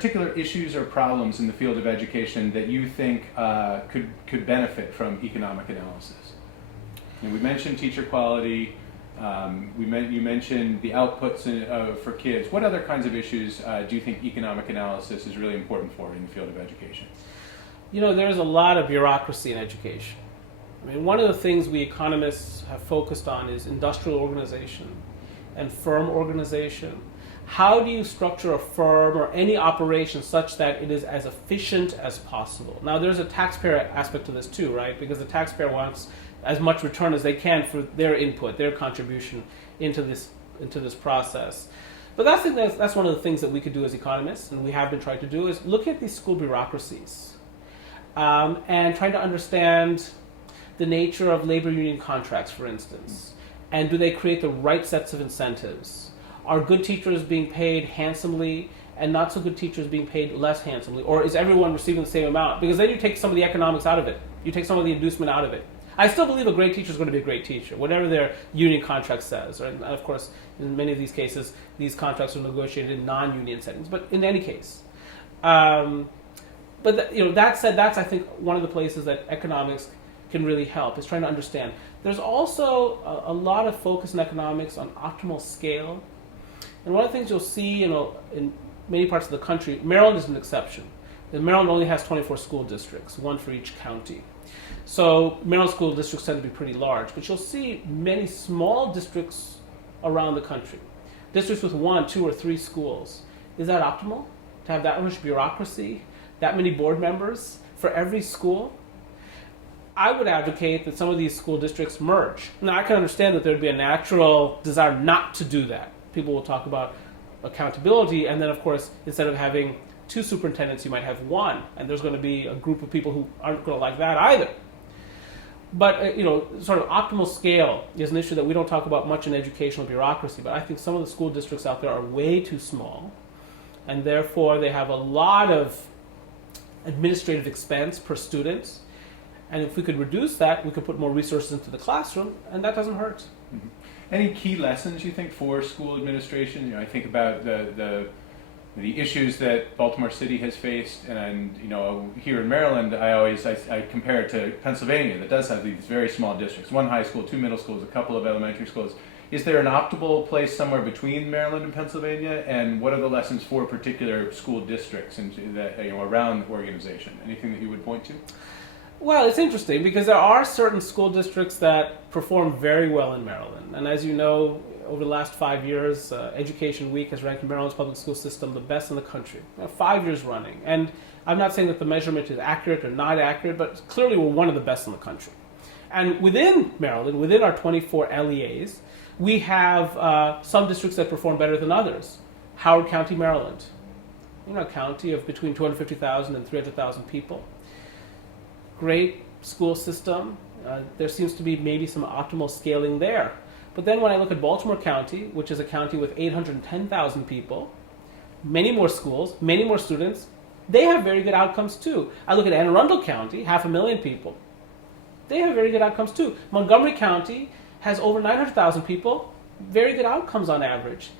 particular issues or problems in the field of education that you think could benefit from economic analysis? And we mentioned teacher quality. You mentioned the outputs for kids. What other kinds of issues do you think economic analysis is really important for in the field of education? You know, there's a lot of bureaucracy in education. I mean, one of the things we economists have focused on is industrial organization and firm organization. How do you structure a firm or any operation such that it is as efficient as possible? Now, there's a taxpayer aspect to this too, right? Because the taxpayer wants as much return as they can for their input, their contribution into this process. But that's one of the things that we could do as economists, and we have been trying to do, is look at these school bureaucracies and trying to understand the nature of labor union contracts, for instance, and do they create the right sets of incentives? Are good teachers being paid handsomely and not so good teachers being paid less handsomely? Or is everyone receiving the same amount? Because then you take some of the economics out of it. You take some of the inducement out of it. I still believe a great teacher is going to be a great teacher, whatever their union contract says. And of course, in many of these cases, these contracts are negotiated in non-union settings. But in any case, that said, that's I think one of the places that economics can really help, is trying to understand. There's also a lot of focus in economics on optimal scale. And one of the things you'll see in many parts of the country, Maryland is an exception. Maryland only has 24 school districts, one for each county. So Maryland school districts tend to be pretty large, but you'll see many small districts around the country. Districts with 1, 2, or 3 schools. Is that optimal? To have that much bureaucracy, that many board members for every school? I would advocate that some of these school districts merge. Now, I can understand that there would be a natural desire not to do that. People will talk about accountability, and then, of course, instead of having 2 superintendents, you might have 1, and there's going to be a group of people who aren't going to like that either. But, sort of optimal scale is an issue that we don't talk about much in educational bureaucracy, but I think some of the school districts out there are way too small, and therefore they have a lot of administrative expense per student. And if we could reduce that, we could put more resources into the classroom, and that doesn't hurt. Mm-hmm. Any key lessons you think for school administration? I think about the issues that Baltimore City has faced, and here in Maryland, I compare it to Pennsylvania, that does have these very small districts: 1 high school, 2 middle schools, a couple of elementary schools. Is there an optimal place somewhere between Maryland and Pennsylvania? And what are the lessons for particular school districts and around the organization? Anything that you would point to? Well, it's interesting because there are certain school districts that perform very well in Maryland. And as you know, over the last 5 years, Education Week has ranked Maryland's public school system the best in the country. 5 years running. And I'm not saying that the measurement is accurate or not accurate, but clearly we're one of the best in the country. And within Maryland, within our 24 LEAs, we have some districts that perform better than others. Howard County, Maryland. A county of between 250,000 and 300,000 people. Great school system. There seems to be maybe some optimal scaling there. But then when I look at Baltimore County, which is a county with 810,000 people, many more schools, many more students, they have very good outcomes too. I look at Anne Arundel County, 500,000 people. They have very good outcomes too. Montgomery County has over 900,000 people, very good outcomes on average.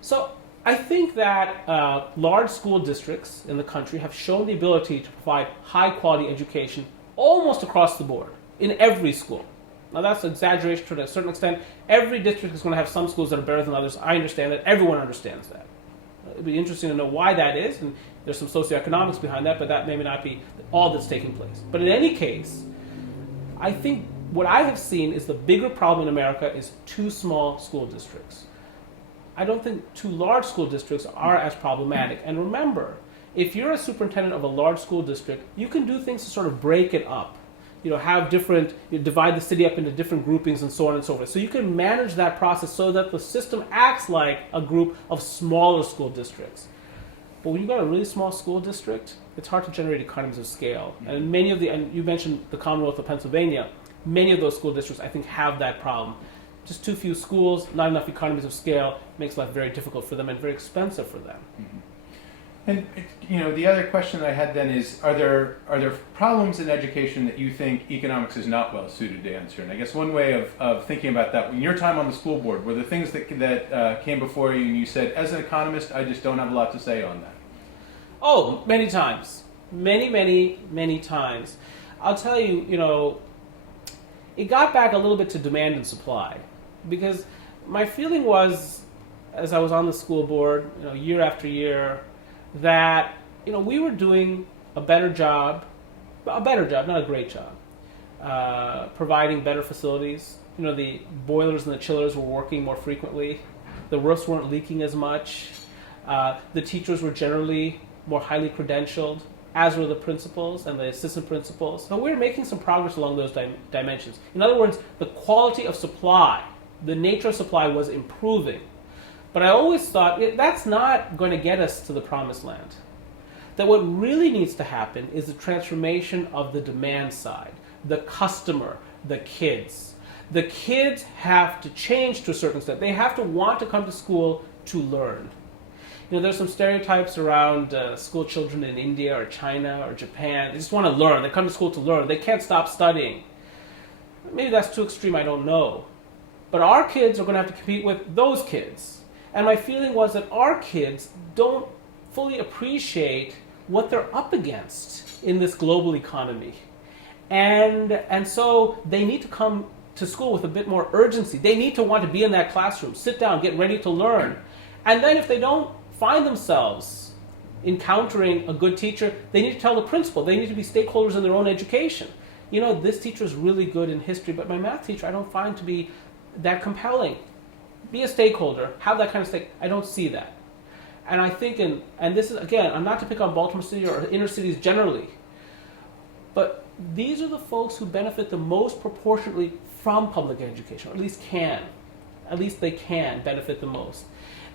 So I think that large school districts in the country have shown the ability to provide high quality education almost across the board, in every school. Now that's an exaggeration to a certain extent. Every district is going to have some schools that are better than others. I understand that. Everyone understands that. It'd be interesting to know why that is, and there's some socioeconomics behind that, but that may not be all that's taking place. But in any case, I think what I have seen is the bigger problem in America is 2 small school districts. I don't think 2 large school districts are as problematic. And remember, if you're a superintendent of a large school district, you can do things to sort of break it up. Divide the city up into different groupings and so on and so forth. So you can manage that process so that the system acts like a group of smaller school districts. But when you've got a really small school district, it's hard to generate economies of scale. And and you mentioned the Commonwealth of Pennsylvania, many of those school districts I think have that problem. Just too few schools, not enough economies of scale, makes life very difficult for them and very expensive for them. Mm-hmm. And the other question I had then is, are there problems in education that you think economics is not well suited to answer? And I guess one way of thinking about that, in your time on the school board, were the things that came before you and you said, as an economist, I just don't have a lot to say on that? Oh, many times. Many times. I'll tell you, it got back a little bit to demand and supply. Because my feeling was, as I was on the school board, year after year, that, we were doing a better job, not a great job, providing better facilities. The boilers and the chillers were working more frequently. The roofs weren't leaking as much. The teachers were generally more highly credentialed, as were the principals and the assistant principals. So we were making some progress along those dimensions. In other words, the quality of supply, the nature of supply was improving. But I always thought that's not going to get us to the promised land. That what really needs to happen is the transformation of the demand side, the customer, the kids. The kids have to change to a certain extent. They have to want to come to school to learn. There's some stereotypes around school children in India or China or Japan. They just want to learn. They come to school to learn. They can't stop studying. Maybe that's too extreme, I don't know. But our kids are going to have to compete with those kids. And my feeling was that our kids don't fully appreciate what they're up against in this global economy. And so they need to come to school with a bit more urgency. They need to want to be in that classroom, sit down, get ready to learn. And then if they don't find themselves encountering a good teacher, they need to tell the principal. They need to be stakeholders in their own education. This teacher is really good in history, but my math teacher I don't find to be that compelling. Be a stakeholder, have that kind of stake. I don't see that. And I think, and this is, again, I'm not to pick on Baltimore City or inner cities generally, but these are the folks who benefit the most proportionately from public education, or at least can. At least they can benefit the most.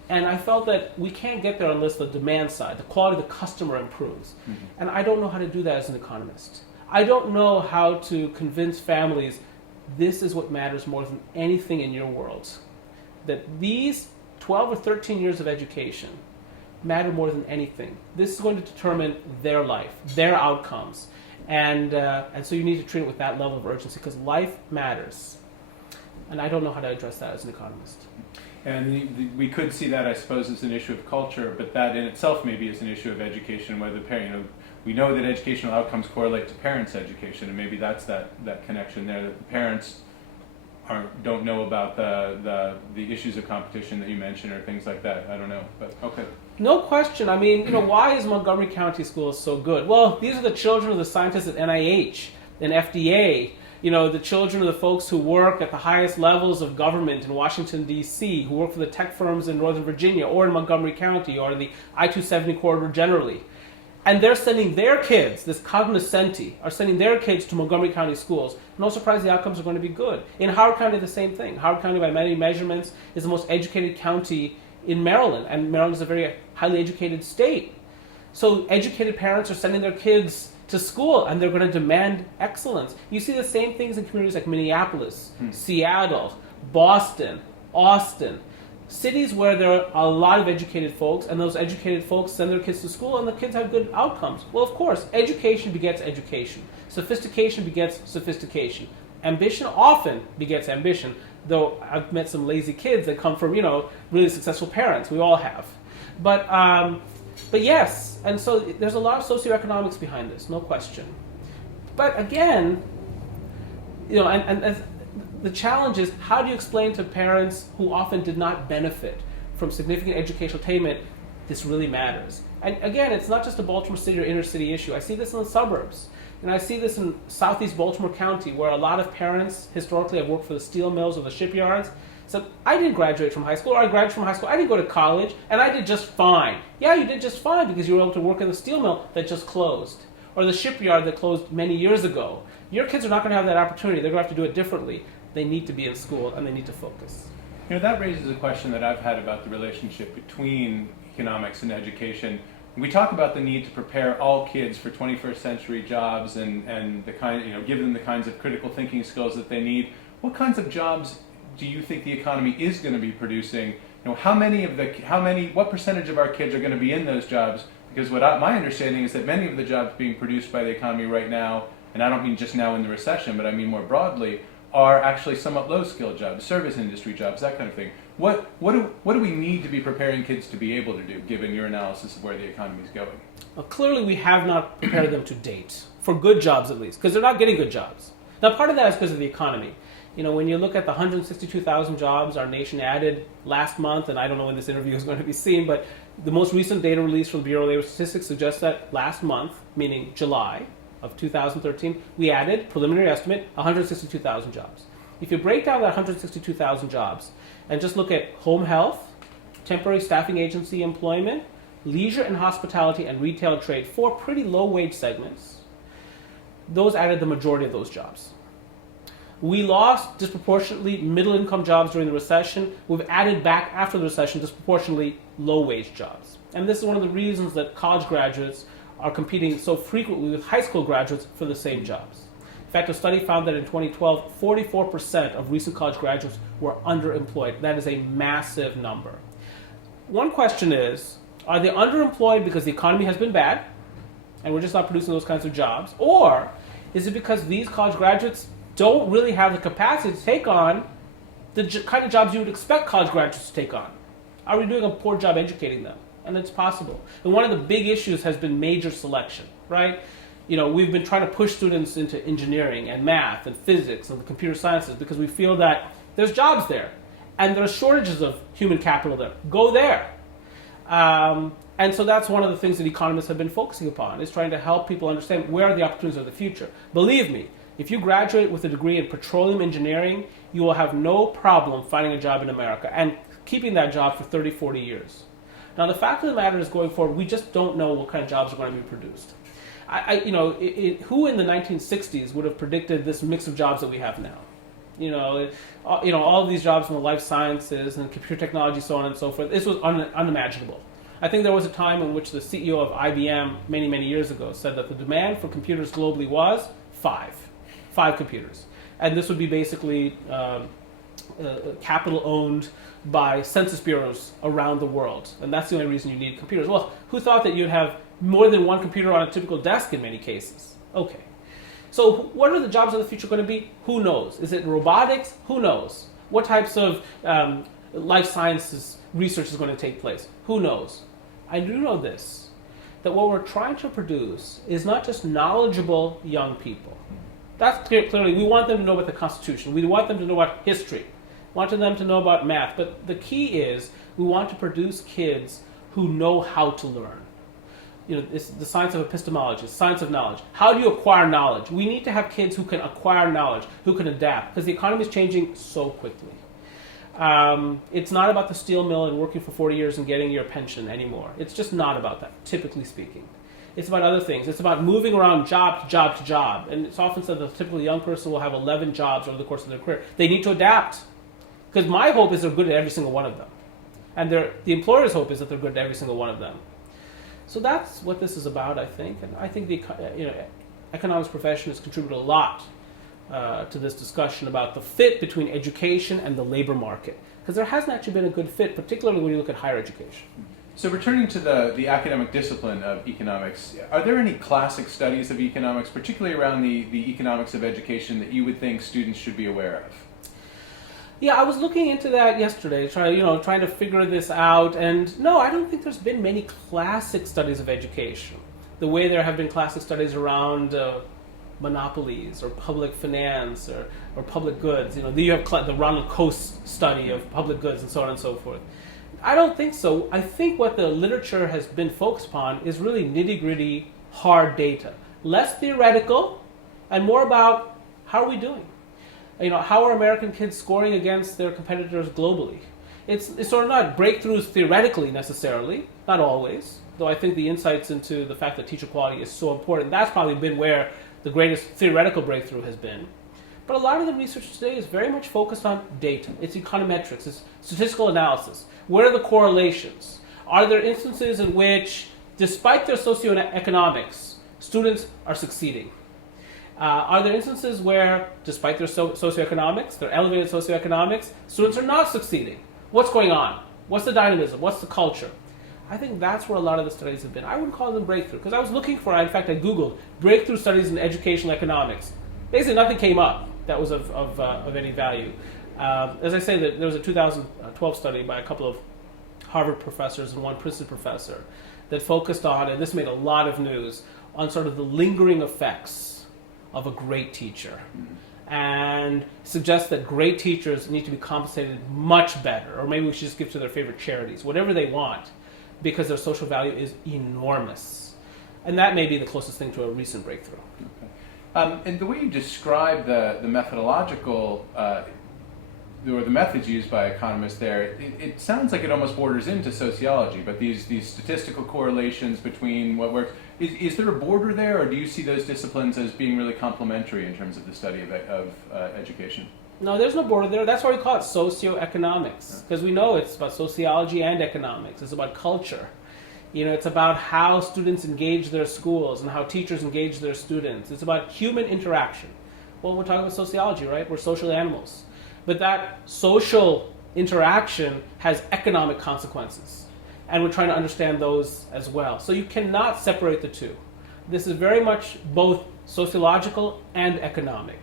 And I felt that we can't get there unless the demand side, the quality of the customer improves. Mm-hmm. And I don't know how to do that as an economist. I don't know how to convince families this is what matters more than anything in your world. That these 12 or 13 years of education matter more than anything. This is going to determine their life, their outcomes. And so you need to treat it with that level of urgency because life matters. And I don't know how to address that as an economist. And we could see that, I suppose, as an issue of culture, but that in itself maybe is an issue of education, whether the parent, we know that educational outcomes correlate to parents' education, and maybe that's that connection there, that the parents don't know about the issues of competition that you mentioned or things like that. I don't know, but okay. No question. I mean, why is Montgomery County Schools so good? Well, these are the children of the scientists at NIH and FDA, the children of the folks who work at the highest levels of government in Washington, D.C., who work for the tech firms in Northern Virginia or in Montgomery County or in the I-270 corridor generally. And they're sending their kids, this cognoscenti, are sending their kids to Montgomery County schools. No surprise the outcomes are going to be good. In Howard County, the same thing. Howard County, by many measurements, is the most educated county in Maryland, and Maryland is a very highly educated state. So educated parents are sending their kids to school, and they're going to demand excellence. You see the same things in communities like Minneapolis, Seattle, Boston, Austin. Cities where there are a lot of educated folks, and those educated folks send their kids to school, and the kids have good outcomes. Well, of course, education begets education. Sophistication begets sophistication. Ambition often begets ambition, though I've met some lazy kids that come from, really successful parents. We all have. But yes, and so there's a lot of socioeconomics behind this, no question. But again, and the challenge is, how do you explain to parents who often did not benefit from significant educational attainment, this really matters? And again, it's not just a Baltimore City or inner city issue. I see this in the suburbs. And I see this in southeast Baltimore County, where a lot of parents historically have worked for the steel mills or the shipyards. So I didn't graduate from high school, or I graduated from high school, I didn't go to college, and I did just fine. Yeah, you did just fine because you were able to work in the steel mill that just closed, or the shipyard that closed many years ago. Your kids are not going to have that opportunity. They're going to have to do it differently. They need to be in school, and they need to focus. That raises a question that I've had about the relationship between economics and education. We talk about the need to prepare all kids for 21st century jobs and the kind, give them the kinds of critical thinking skills that they need. What kinds of jobs do you think the economy is going to be producing? What percentage of our kids are going to be in those jobs? Because my understanding is that many of the jobs being produced by the economy right now, and I don't mean just now in the recession, but I mean more broadly, are actually somewhat low-skilled jobs, service industry jobs, that kind of thing. What do we need to be preparing kids to be able to do, given your analysis of where the economy is going? Well, clearly we have not prepared them to date, for good jobs at least, because they're not getting good jobs. Now, part of that is because of the economy. You know, when you look at the 162,000 jobs our nation added last month, and I don't know when this interview is going to be seen, but the most recent data released from the Bureau of Labor Statistics suggests that last month, meaning July of 2013, we added, preliminary estimate, 162,000 jobs. If you break down that 162,000 jobs and just look at home health, temporary staffing agency employment, leisure and hospitality, and retail and trade, 4 pretty low-wage segments, those added the majority of those jobs. We lost disproportionately middle-income jobs during the recession. We've added back after the recession disproportionately low-wage jobs. And this is one of the reasons that college graduates are competing so frequently with high school graduates for the same jobs. In fact, a study found that in 2012, 44% of recent college graduates were underemployed. That is a massive number. One question is, are they underemployed because the economy has been bad and we're just not producing those kinds of jobs? Or is it because these college graduates don't really have the capacity to take on the kind of jobs you would expect college graduates to take on? Are we doing a poor job educating them? And it's possible. And one of the big issues has been major selection, right? You know, we've been trying to push students into engineering and math and physics and the computer sciences because we feel that there's jobs there and there's shortages of human capital there. Go there. And so that's one of the things that economists have been focusing upon, is trying to help people understand where are the opportunities of the future. Believe me, if you graduate with a degree in petroleum engineering, you will have no problem finding a job in America and keeping that job for 30, 40 years. Now, the fact of the matter is, going forward, we just don't know what kind of jobs are going to be produced. Who in the 1960s would have predicted this mix of jobs that we have now? All of these jobs in the life sciences and computer technology, so on and so forth. This was unimaginable. I think there was a time in which the CEO of IBM many, many years ago said that the demand for computers globally was 5 computers. And this would be basically capital owned by census bureaus around the world. And that's the only reason you need computers. Well, who thought that you'd have more than one computer on a typical desk in many cases? Okay. So what are the jobs of the future going to be? Who knows? Is it robotics? Who knows? What types of life sciences research is going to take place? Who knows? I do know this, that what we're trying to produce is not just knowledgeable young people. That's clearly, we want them to know about the Constitution. We want them to know about history. We want them to know about math. But the key is we want to produce kids who know how to learn. You know, it's the science of epistemology, science of knowledge. How do you acquire knowledge? We need to have kids who can acquire knowledge, who can adapt, because the economy is changing so quickly. It's not about the steel mill and working for 40 years and getting your pension anymore. It's just not about that, typically speaking. It's about other things. It's about moving around job to job to job. And it's often said that a typical young person will have 11 jobs over the course of their career. They need to adapt. Because my hope is they're good at every single one of them. And the employer's hope is that they're good at every single one of them. So that's what this is about, I think. And I think the economics profession has contributed a lot to this discussion about the fit between education and the labor market. Because there hasn't actually been a good fit, particularly when you look at higher education. So returning to the academic discipline of economics, are there any classic studies of economics, particularly around the economics of education, that you would think students should be aware of? Yeah, I was looking into that yesterday, trying to figure this out, and no, I don't think there's been many classic studies of education. The way there have been classic studies around monopolies or public finance or public goods. You have the Ronald Coase study of public goods and so on and so forth. I don't think so. I think what the literature has been focused upon is really nitty-gritty, hard data. Less theoretical and more about how are we doing? How are American kids scoring against their competitors globally? It's sort of not breakthroughs theoretically necessarily, not always, though I think the insights into the fact that teacher quality is so important, that's probably been where the greatest theoretical breakthrough has been. But a lot of the research today is very much focused on data. It's econometrics, it's statistical analysis. What are the correlations? Are there instances in which, despite their socioeconomics, students are succeeding? Are there instances where, despite their socioeconomics, their elevated socioeconomics, students are not succeeding? What's going on? What's the dynamism? What's the culture? I think that's where a lot of the studies have been. I wouldn't call them breakthrough, because I was looking for, in fact, I Googled breakthrough studies in educational economics. Basically, nothing came up. that was of any value. As I say, that there was a 2012 study by a couple of Harvard professors and one Princeton professor that focused on, and this made a lot of news, on sort of the lingering effects of a great teacher. And suggests that great teachers need to be compensated much better, or maybe we should just give to their favorite charities, whatever they want, because their social value is enormous. And that may be the closest thing to a recent breakthrough. Okay. And the way you describe the methodological or the methods used by economists there, it sounds like it almost borders into sociology, but these statistical correlations between what works, is there a border there, or do you see those disciplines as being really complementary in terms of the study of education? No, there's no border there. That's why we call it socioeconomics, because we know it's about sociology and economics. It's about culture. It's about how students engage their schools and how teachers engage their students. It's about human interaction. Well, we're talking about sociology, right? We're social animals. But that social interaction has economic consequences. And we're trying to understand those as well. So you cannot separate the two. This is very much both sociological and economic.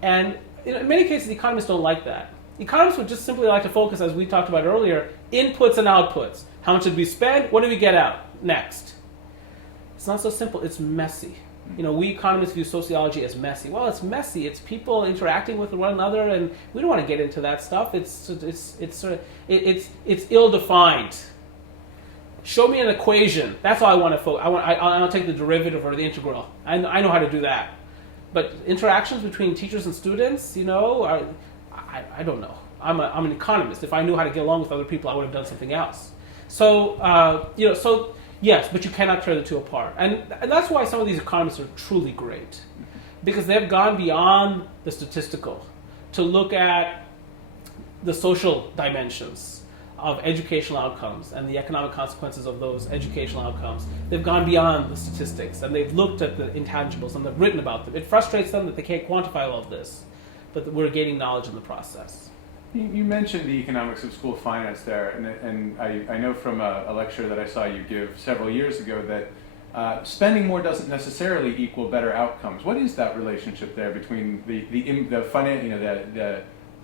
And in many cases, economists don't like that. Economists would just simply like to focus, as we talked about earlier, inputs and outputs. How much did we spend? What do we get out next? It's not so simple. It's messy. We economists view sociology as messy. Well, it's messy. It's people interacting with one another, and we don't want to get into that stuff. It's ill-defined. Show me an equation. That's all I want to focus. I'll take the derivative or the integral. I know how to do that. But interactions between teachers and students, I don't know. I'm an economist. If I knew how to get along with other people, I would have done something else. So yes, but you cannot tear the two apart. And that's why some of these economists are truly great, because they've gone beyond the statistical to look at the social dimensions of educational outcomes and the economic consequences of those educational outcomes. They've gone beyond the statistics, and they've looked at the intangibles, and they've written about them. It frustrates them that they can't quantify all of this, but we're gaining knowledge in the process. You mentioned the economics of school finance there, and I know from a lecture that I saw you give several years ago that spending more doesn't necessarily equal better outcomes. What is that relationship there between the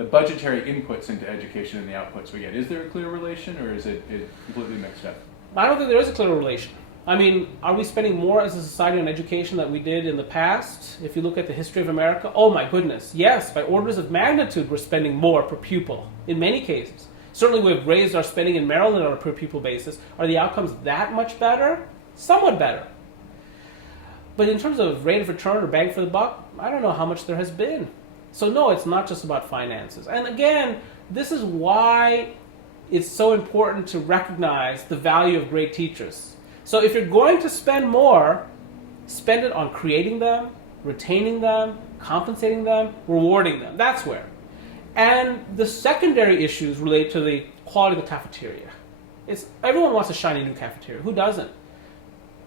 budgetary inputs into education and the outputs we get? Is there a clear relation, or is it completely mixed up? I don't think there is a clear relation. I mean, are we spending more as a society on education than we did in the past? If you look at the history of America, oh my goodness, yes, by orders of magnitude we're spending more per pupil in many cases. Certainly we've raised our spending in Maryland on a per pupil basis. Are the outcomes that much better? Somewhat better. But in terms of rate of return or bang for the buck, I don't know how much there has been. So no, it's not just about finances. And again, this is why it's so important to recognize the value of great teachers. So if you're going to spend more, spend it on creating them, retaining them, compensating them, rewarding them. That's where. And the secondary issues relate to the quality of the cafeteria. Everyone wants a shiny new cafeteria. Who doesn't?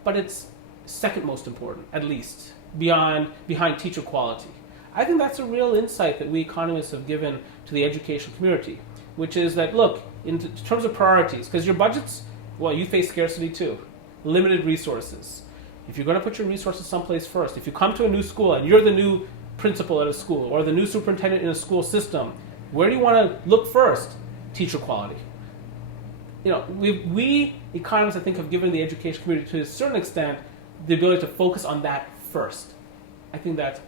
But it's second most important, at least, behind teacher quality. I think that's a real insight that we economists have given to the education community, which is that, look, in terms of priorities, because your budgets, well, you face scarcity too. Limited resources. If you're going to put your resources someplace first, if you come to a new school and you're the new principal at a school or the new superintendent in a school system, where do you want to look first? Teacher quality. We economists, I think, have given the education community, to a certain extent, the ability to focus on that first. I think that's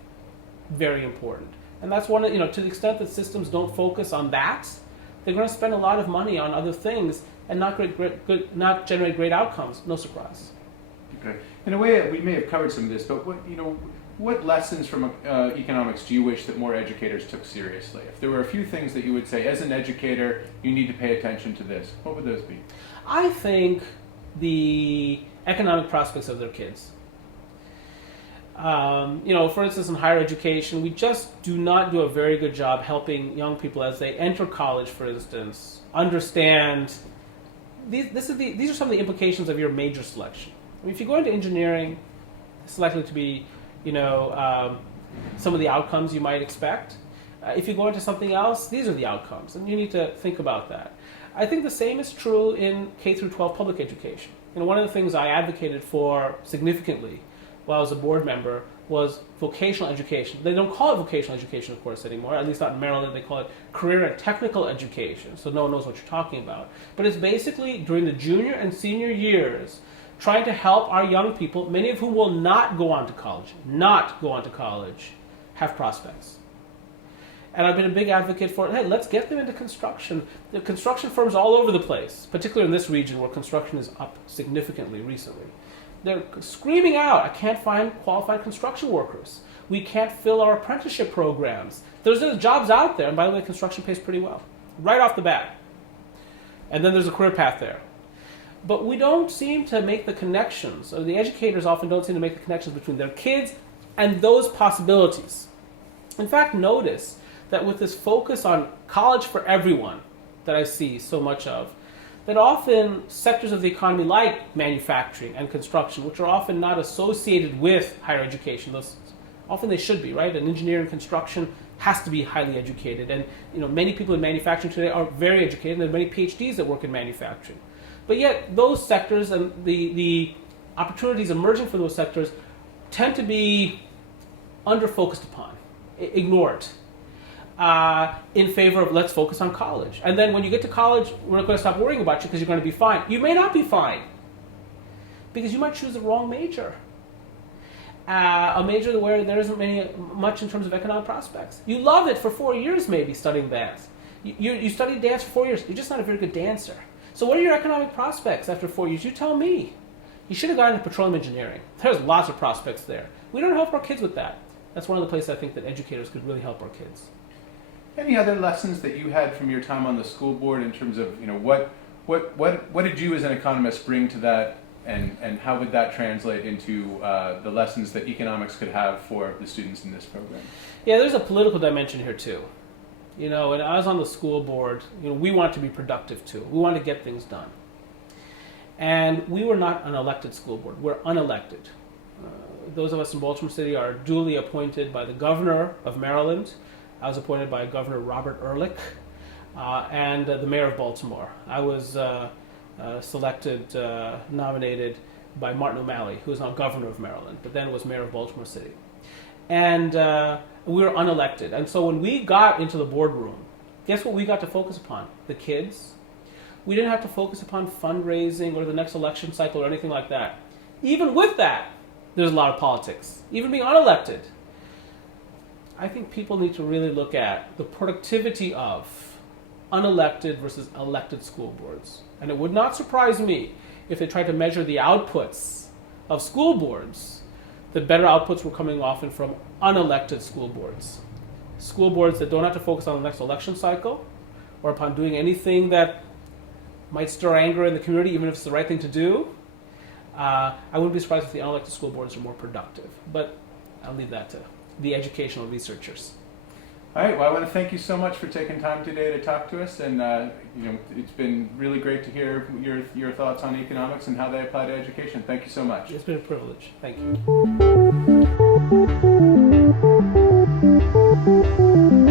very important. And that's one, to the extent that systems don't focus on that, they're going to spend a lot of money on other things and not generate great outcomes. No surprise. Okay. In a way, we may have covered some of this, but what lessons from economics do you wish that more educators took seriously? If there were a few things that you would say, as an educator, you need to pay attention to this, what would those be? I think the economic prospects of their kids. For instance, in higher education, we just do not do a very good job helping young people as they enter college, for instance, understand. These are some of the implications of your major selection. I mean, if you go into engineering, it's likely to be, some of the outcomes you might expect. If you go into something else, these are the outcomes, and you need to think about that. I think the same is true in K through 12 public education. One of the things I advocated for significantly while I was a board member was vocational education. They don't call it vocational education, of course, anymore. At least not in Maryland. They call it career and technical education. So no one knows what you're talking about. But it's basically during the junior and senior years, trying to help our young people, many of whom will not go on to college, have prospects. And I've been a big advocate for, hey, let's get them into construction. The construction firms all over the place, particularly in this region where construction is up significantly recently. They're screaming out, I can't find qualified construction workers. We can't fill our apprenticeship programs. There's jobs out there, and by the way, construction pays pretty well, right off the bat. And then there's a career path there. But we don't seem to make the connections, or the educators often don't seem to make the connections between their kids and those possibilities. In fact, notice that with this focus on college for everyone that I see so much of, that often sectors of the economy like manufacturing and construction, which are often not associated with higher education, often they should be, right? An engineer in construction has to be highly educated, and many people in manufacturing today are very educated, and there are many PhDs that work in manufacturing. But yet those sectors and the opportunities emerging for those sectors tend to be under-focused upon, ignored, in favor of let's focus on college. And then when you get to college, we're not going to stop worrying about you because you're going to be fine. You may not be fine because you might choose the wrong major. A major where there isn't much in terms of economic prospects. You love it for 4 years maybe studying dance. You studied dance for 4 years. You're just not a very good dancer. So what are your economic prospects after 4 years? You tell me. You should have gone into petroleum engineering. There's lots of prospects there. We don't help our kids with that. That's one of the places I think that educators could really help our kids. Any other lessons that you had from your time on the school board in terms of what did you as an economist bring to that, and how would that translate into the lessons that economics could have for the students in this program? Yeah, there's a political dimension here too. When I was on the school board, we want to be productive too. We want to get things done. And we were not an elected school board. We're unelected. Those of us in Baltimore City are duly appointed by the governor of Maryland. I was appointed by Governor Robert Ehrlich and the mayor of Baltimore. I was nominated by Martin O'Malley, who is now governor of Maryland, but then was mayor of Baltimore City. And we were unelected. And so when we got into the boardroom, guess what we got to focus upon? The kids. We didn't have to focus upon fundraising or the next election cycle or anything like that. Even with that, there's a lot of politics. Even being unelected. I think people need to really look at the productivity of unelected versus elected school boards. And it would not surprise me if they tried to measure the outputs of school boards. The better outputs were coming often from unelected school boards. School boards that don't have to focus on the next election cycle or upon doing anything that might stir anger in the community, even if it's the right thing to do. I wouldn't be surprised if the unelected school boards are more productive. But I'll leave that to the educational researchers. All right. Well, I want to thank you so much for taking time today to talk to us, and it's been really great to hear your thoughts on economics and how they apply to education. Thank you so much. It's been a privilege. Thank you.